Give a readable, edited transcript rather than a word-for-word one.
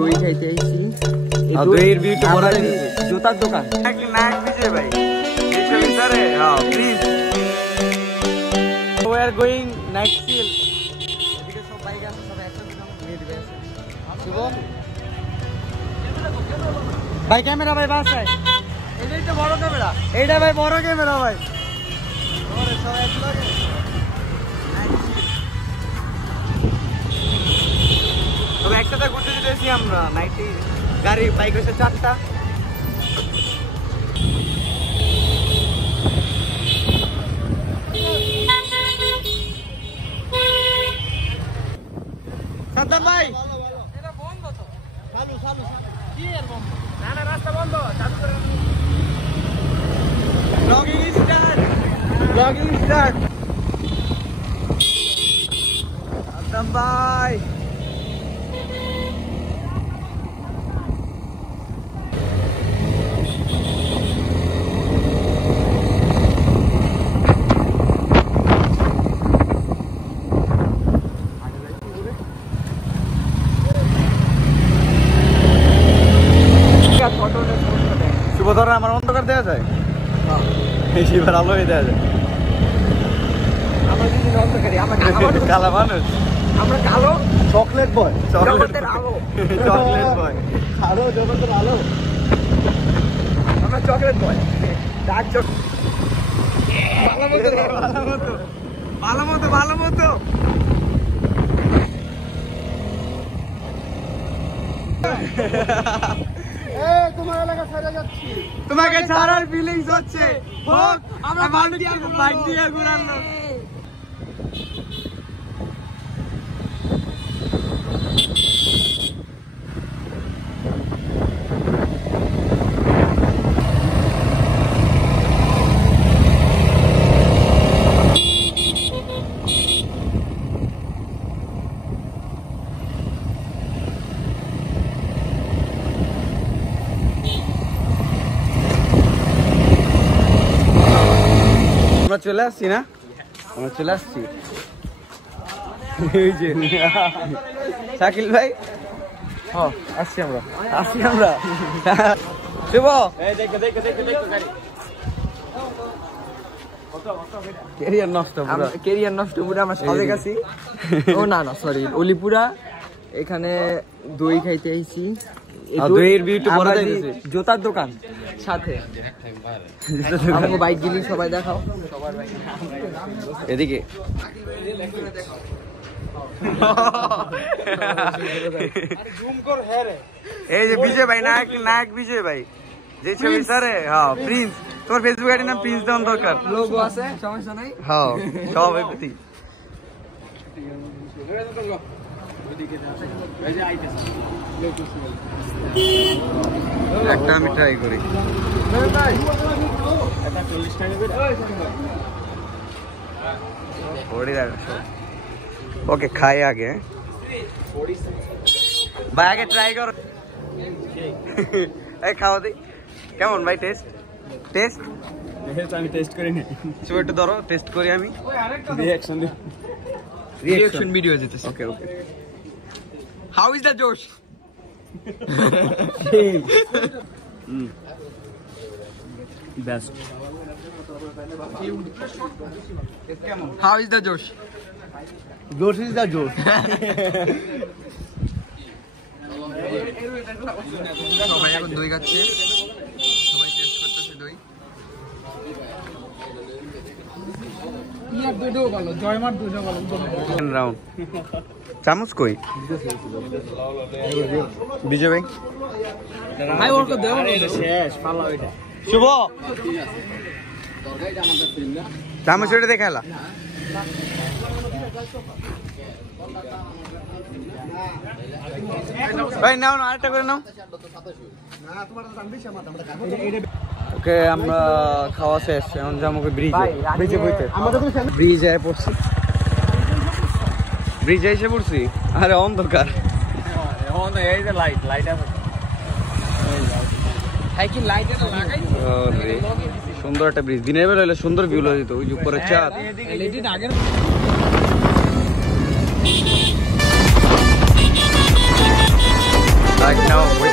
দই খাইতে আইছি। দইয়ের ভিউটা বড় জুতার দোকান নাক ভিজে ভাই স্যারে হ্যাঁ please we are going night chill এদিকে সব বাইক আছে সব একসাথে নিয়ে দিবে আছে শুভ ভাই ক্যামেরা ভাই বাসায় এইটাই তো বড় ক্যামেরা এইটা ভাই বড় ক্যামেরা ভাই ওরে সব এক লাগে তবে একসাথে ঘুরতে যেতেছি আমরা নাইটে গাড়ি বাইক হচ্ছে 4টা সাদ্দাম ভাই এটা বন্ধ তো চালু চালু কি এর বন্ধ না না রাস্তা বন্ধ চালু করে ব্লগিং স্টার্ট সাদ্দাম ভাই শুভধরা আমার অন্ধকার দেওয়া যায় শিবার আলো দেওয়া যায় কালা মানুষ আমরা কালো চকলেট বয় জগতের আলো আলো জগতের আলো আমরা চকলেট বয় ডার্ক চকলেট ভালো মতো তোমাকে ছাড়ার ফিলিংস হচ্ছে আমরা বাইক দিয়ে ঘুরানো আমরা চলে আসছি না আমরা চলে আসছি শাকিল ভাই আসছি আমরা শুভ কেরিয়ার নষ্ট পুরা আমরা সাজে গেছি ও না না সরি অলিপুরা এখানে দই খাইতে আইছি দইয়ের ভিউটা বড় জুতার দোকান সাথে আমাকে বাইক গিলি সবাই দেখাও সবার বাইক এদিকে এই যে বিজয় ভাই নায়ক বিজয় ভাই যে ছবি স্যারে হ্যাঁ প্রিন্স তোমার ফেসবুক আইডি নাম প্রিন্স দেওয়ার দরকার লোগো আছে সমস্যা নাই হ্যাঁ সভাপতি একটা আমি ট্রাই করি ওকে খাই আগে ভাই আগে ট্রাই করো এই খাওয়া দিই কেমন ভাই টেস্ট আমি টেস্ট করি নি একটু ধরো টেস্ট করি আমি রিঅ্যাকশন ভিডিও যেতেছে ওকে হাউ ইজ দ্য জোশ বেস্ট হাউ ইজ দ্য জোশ ইজ দ্য জোশ সবাই এখন দই খাচ্ছে সবাই টেস্ট করতেছে দই রাউন্ড চামচ কই বিজয় ভাই শুভ চামচ ওইটা দেখালা ভাই নাও না আরেকটা করে নাও ওকে আমরা খাওয়া শেষ এখন যাবো ব্রিজে বইতে ব্রিজে পড়ছি ব্রিজে এসে পড়ছি আরে অন্ধকার সুন্দর একটা ব্রিজ দিনের বেলা হলে সুন্দর ভিউ হইতো ওই যে উপরে চাঁদ right now